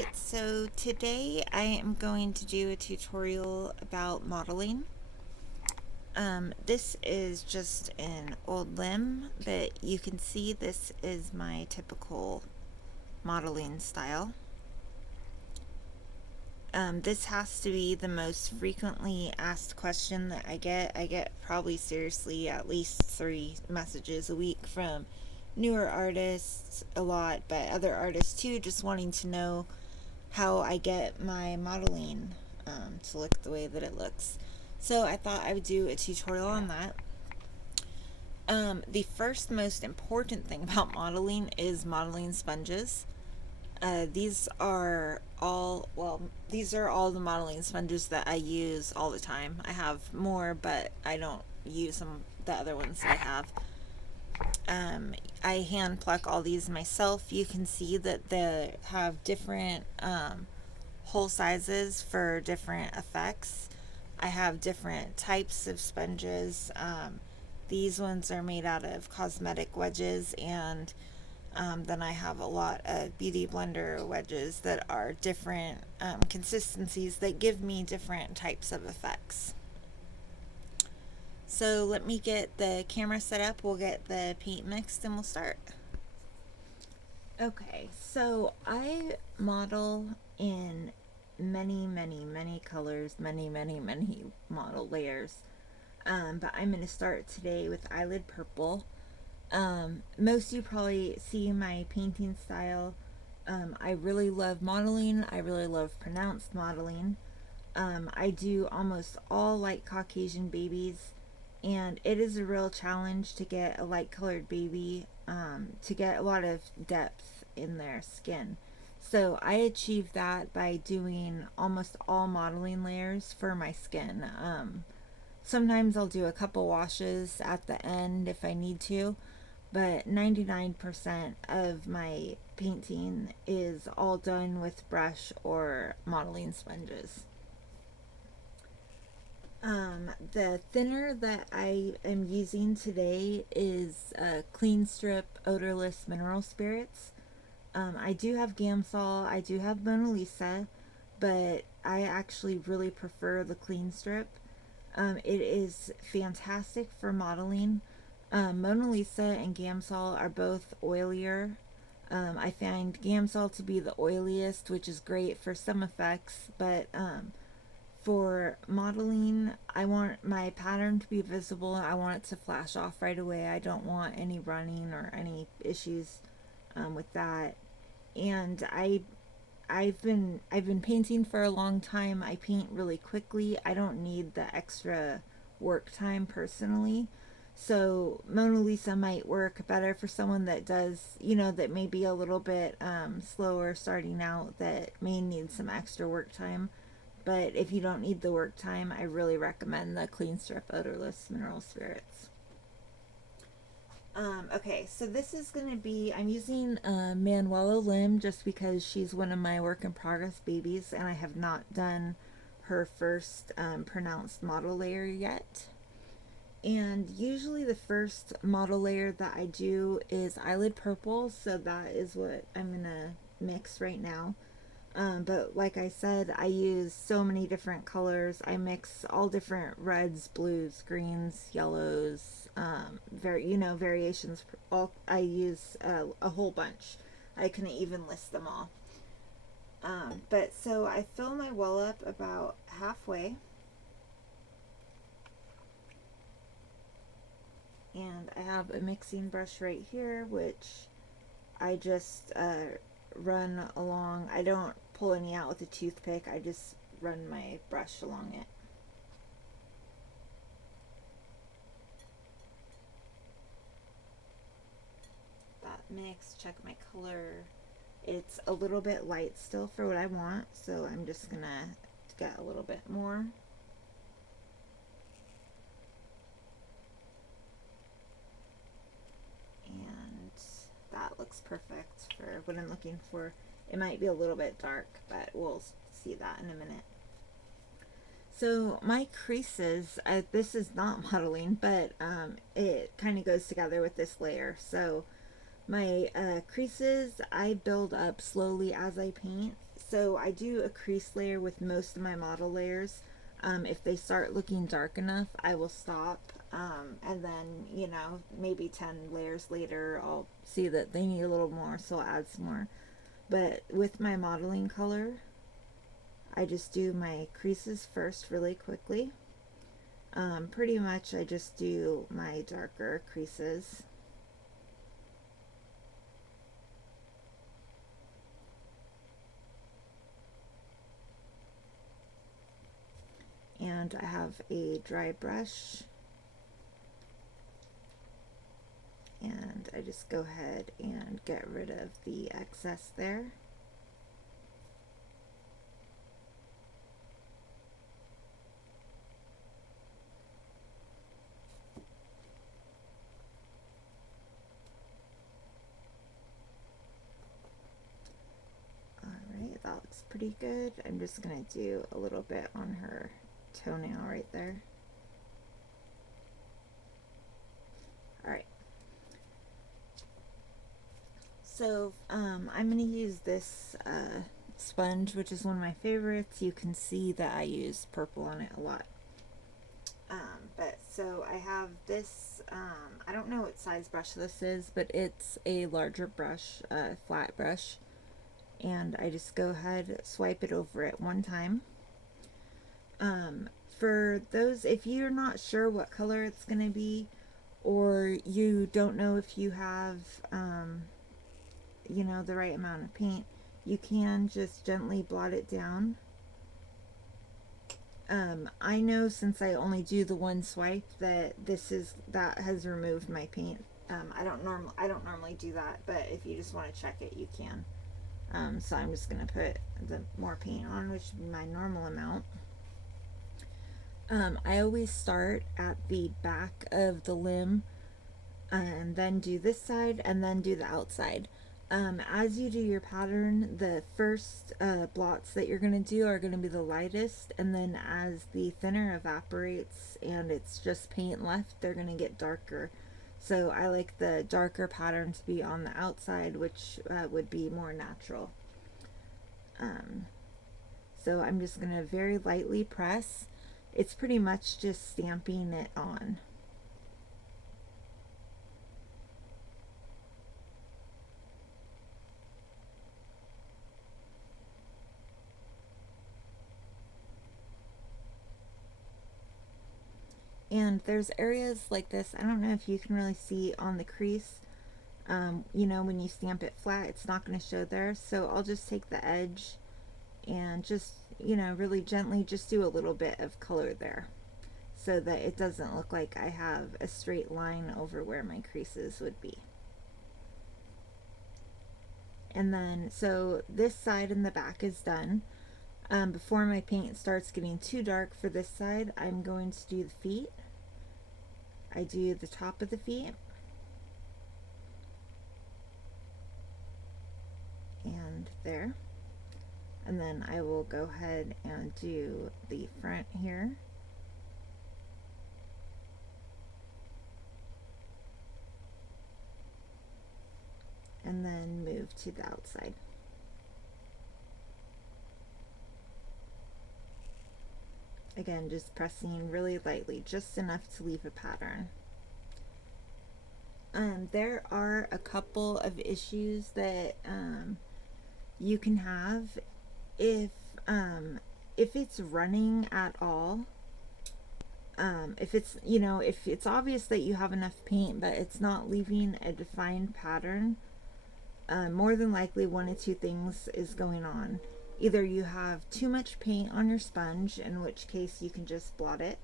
Alright, so today I am going to do a tutorial about modeling. This is just an old limb, but you can see this is my typical modeling style. This has to be the most frequently asked question that I get. I get probably seriously at least 3 messages a week from newer artists a lot, but other artists too, just wanting to know how I get my modeling to look the way that it looks. So I thought I would do a tutorial on that. The first most important thing about modeling is modeling sponges. These are all the modeling sponges that I use all the time. I have more, but I don't use the other ones that I have. I hand pluck all these myself. You can see that they have different hole sizes for different effects. I have different types of sponges. These ones are made out of cosmetic wedges, and then I have a lot of beauty blender wedges that are different consistencies that give me different types of effects. So let me get the camera set up, we'll get the paint mixed, and we'll start. Okay, so I model in many colors, many model layers. But I'm going to start today with eyelid purple. Most of you probably see my painting style. I really love modeling. I really love pronounced modeling. I do almost all light Caucasian babies, and it is a real challenge to get a light colored baby to get a lot of depth in their skin. So I achieve that by doing almost all modeling layers for my skin. Sometimes I'll do a couple washes at the end if I need to, but 99% of my painting is all done with brush or modeling sponges. The thinner that I am using today is Clean Strip Odorless Mineral Spirits. I do have Gamsol, I do have Mona Lisa, but I actually really prefer the Clean Strip. It is fantastic for modeling. Mona Lisa and Gamsol are both oilier. I find Gamsol to be the oiliest, which is great for some effects, but for modeling, I want my pattern to be visible. I want it to flash off right away. I don't want any running or any issues with that. And I've been painting for a long time. I paint really quickly. I don't need the extra work time personally. So Mona Lisa might work better for someone that does, that may be a little bit slower starting out, that may need some extra work time. But if you don't need the work time, I really recommend the Clean Strip Odorless Mineral Spirits. Okay, so this is going to be, I'm using Manuela Lim just because she's one of my work in progress babies, and I have not done her first pronounced model layer yet. And usually the first model layer that I do is eyelid purple, so that is what I'm going to mix right now. But like I said, I use so many different colors. I mix all different reds, blues, greens, yellows, variations. I use a whole bunch. I couldn't even list them all. But so I fill my well up about halfway. And I have a mixing brush right here, which I just run along. I don't pull any out with a toothpick. I just run my brush along it. That mix, check my color. It's a little bit light still for what I want, so I'm just gonna get a little bit more. And that looks perfect for what I'm looking for. It might be a little bit dark, but we'll see that in a minute. So my creases, this is not modeling, but it kind of goes together with this layer. So my creases, I build up slowly as I paint. So I do a crease layer with most of my model layers. If they start looking dark enough, I will stop. And then, you know, maybe 10 layers later, I'll see that they need a little more, so I'll add some more. But with my modeling color, I just do my creases first really quickly. Pretty much I just do my darker creases. And I have a dry brush, and I just go ahead and get rid of the excess there. Alright, that looks pretty good. I'm just going to do a little bit on her toenail right there. Alright. So I'm going to use this sponge, which is one of my favorites. You can see that I use purple on it a lot. But so I have this, I don't know what size brush this is, but it's a larger brush, flat brush. And I just go ahead, swipe it over it one time. For those, if you're not sure what color it's going to be, or you don't know if you have, you know, the right amount of paint, you can just gently blot it down. I know since I only do the one swipe that that has removed my paint. I don't normally do that, but if you just want to check it, you can. So I'm just gonna put the more paint on, which would be my normal amount. I always start at the back of the limb and then do this side and then do the outside. As you do your pattern, the first blots that you're going to do are going to be the lightest, and then as the thinner evaporates and it's just paint left, they're going to get darker. So I like the darker pattern to be on the outside, which would be more natural. So I'm just going to very lightly press. It's pretty much just stamping it on. And there's areas like this, I don't know if you can really see on the crease. You know, when you stamp it flat, it's not going to show there. So I'll just take the edge and just, you know, really gently just do a little bit of color there, so that it doesn't look like I have a straight line over where my creases would be. And then, so this side and the back is done. Before my paint starts getting too dark for this side, I'm going to do the feet. I do the top of the feet. And there. And then I will go ahead and do the front here. And then move to the outside. Again, just pressing really lightly, just enough to leave a pattern. There are a couple of issues that you can have if it's running at all. If it's, you know, if it's obvious that you have enough paint but it's not leaving a defined pattern, more than likely one of two things is going on. Either you have too much paint on your sponge, in which case you can just blot it,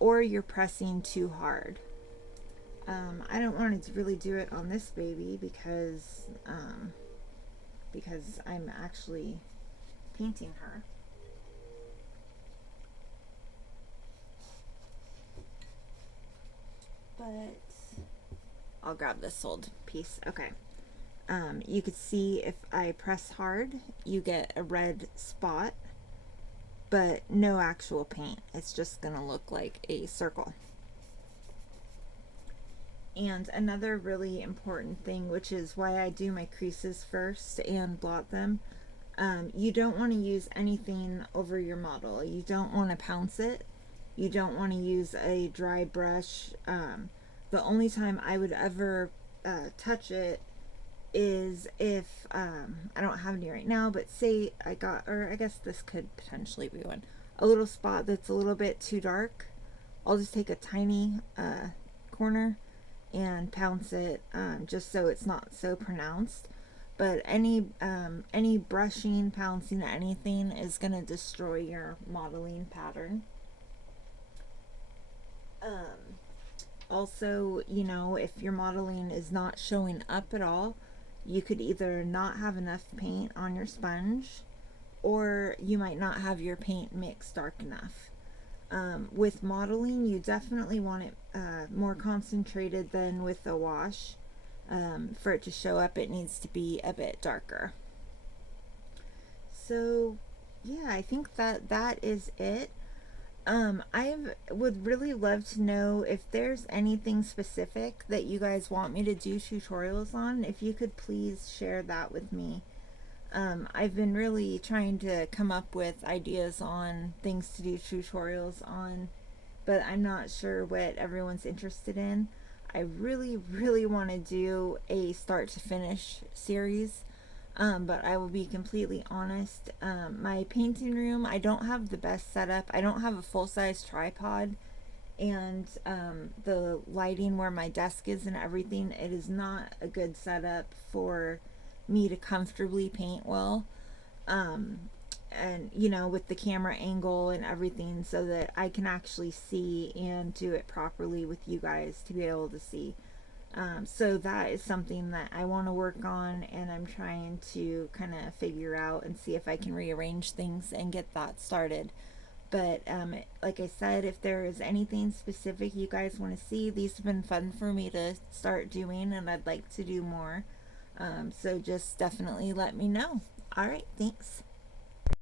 or you're pressing too hard. I don't want to really do it on this baby because I'm actually painting her. But I'll grab this old piece. Okay. You could see if I press hard, you get a red spot, but no actual paint. It's just gonna look like a circle. And another really important thing, which is why I do my creases first and blot them, You don't want to use anything over your model. You don't want to pounce it. You don't want to use a dry brush. The only time I would ever touch it is if I don't have any right now, but say I got, or I guess this could potentially be one, a little spot that's a little bit too dark. I'll just take a tiny corner and pounce it, just so it's not so pronounced. But any brushing, pouncing, anything is gonna destroy your modeling pattern. Also, you know, if your modeling is not showing up at all, you could either not have enough paint on your sponge, or you might not have your paint mix dark enough. With modeling, you definitely want it more concentrated than with a wash. For it to show up, it needs to be a bit darker. So, yeah, I think that is it. I would really love to know if there's anything specific that you guys want me to do tutorials on. If you could please share that with me. I've been really trying to come up with ideas on things to do tutorials on, but I'm not sure what everyone's interested in. I really want to do a start to finish series. But I will be completely honest. My painting room, I don't have the best setup. I don't have a full-size tripod, and the lighting where my desk is and everything, it is not a good setup for me to comfortably paint well. And you know, with the camera angle and everything, so that I can actually see and do it properly with you guys to be able to see. So that is something that I want to work on, and I'm trying to kind of figure out and see if I can rearrange things and get that started. But like I said, if there is anything specific you guys want to see, these have been fun for me to start doing, and I'd like to do more. So just definitely let me know. All right, thanks.